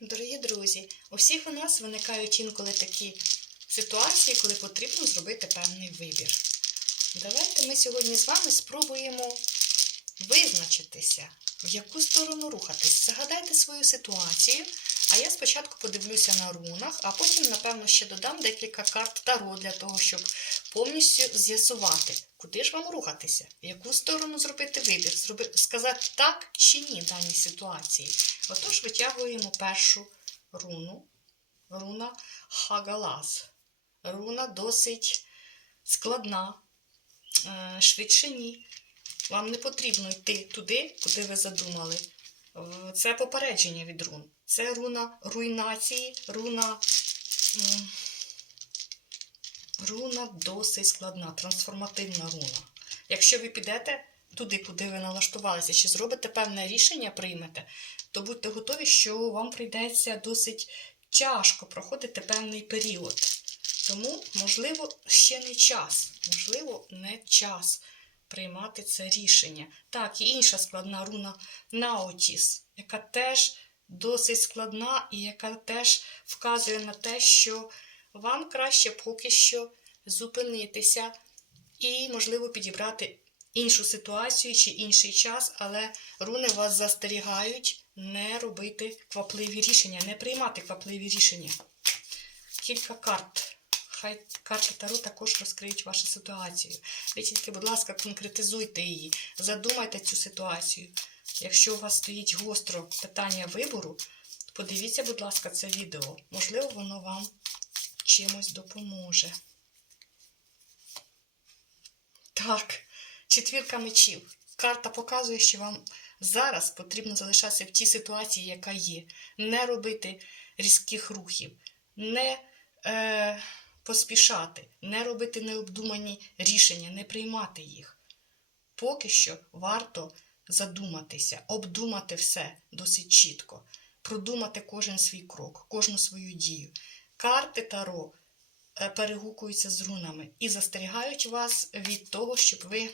Дорогі друзі, у всіх у нас виникають інколи такі ситуації, коли потрібно зробити певний вибір. Давайте ми сьогодні з вами спробуємо визначитися, в яку сторону рухатись. Загадайте свою ситуацію, а я спочатку подивлюся на рунах, а потім, напевно, ще додам декілька карт Таро для того, щоб повністю з'ясувати, куди ж вам рухатися, в яку сторону зробити вибір, зроби... сказати так чи ні даній ситуації. Отож, витягуємо першу руну. Руна Хагалаз. Руна досить складна, е, швидше ні. Вам не потрібно йти туди, куди ви задумали. Це попередження від рун. Це руна руйнації, руна. Руна досить складна, трансформативна руна. Якщо ви підете туди, куди ви налаштувалися, чи зробите певне рішення, приймете, то будьте готові, що вам прийдеться досить тяжко проходити певний період. Тому, можливо, ще не час. Можливо, не час приймати це рішення. Так, і інша складна руна Наотіс, яка теж досить складна і яка теж вказує на те, що вам краще поки що зупинитися і, можливо, підібрати іншу ситуацію чи інший час, але руни вас застерігають не робити квапливі рішення, не приймати квапливі рішення. Кілька карт. Хай карти Таро також розкриють вашу ситуацію. Ви тільки, будь ласка, конкретизуйте її, задумайте цю ситуацію. Якщо у вас стоїть гостро питання вибору, подивіться, будь ласка, це відео. Можливо, воно вам чимось допоможе. Так, четвірка мечів. Карта показує, що вам зараз потрібно залишатися в тій ситуації, яка є. Не робити різких рухів, не е, поспішати, не робити необдумані рішення, не приймати їх. Поки що варто задуматися, обдумати все досить чітко, продумати кожен свій крок, кожну свою дію. Карти Таро е, перегукуються з рунами і застерігають вас від того, щоб ви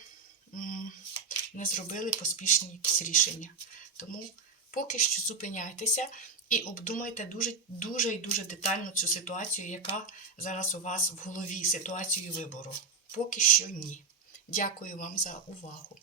не зробили поспішні якісь рішення. Тому поки що зупиняйтеся і обдумайте дуже, дуже і дуже детально цю ситуацію, яка зараз у вас в голові, ситуацію вибору. Поки що ні. Дякую вам за увагу.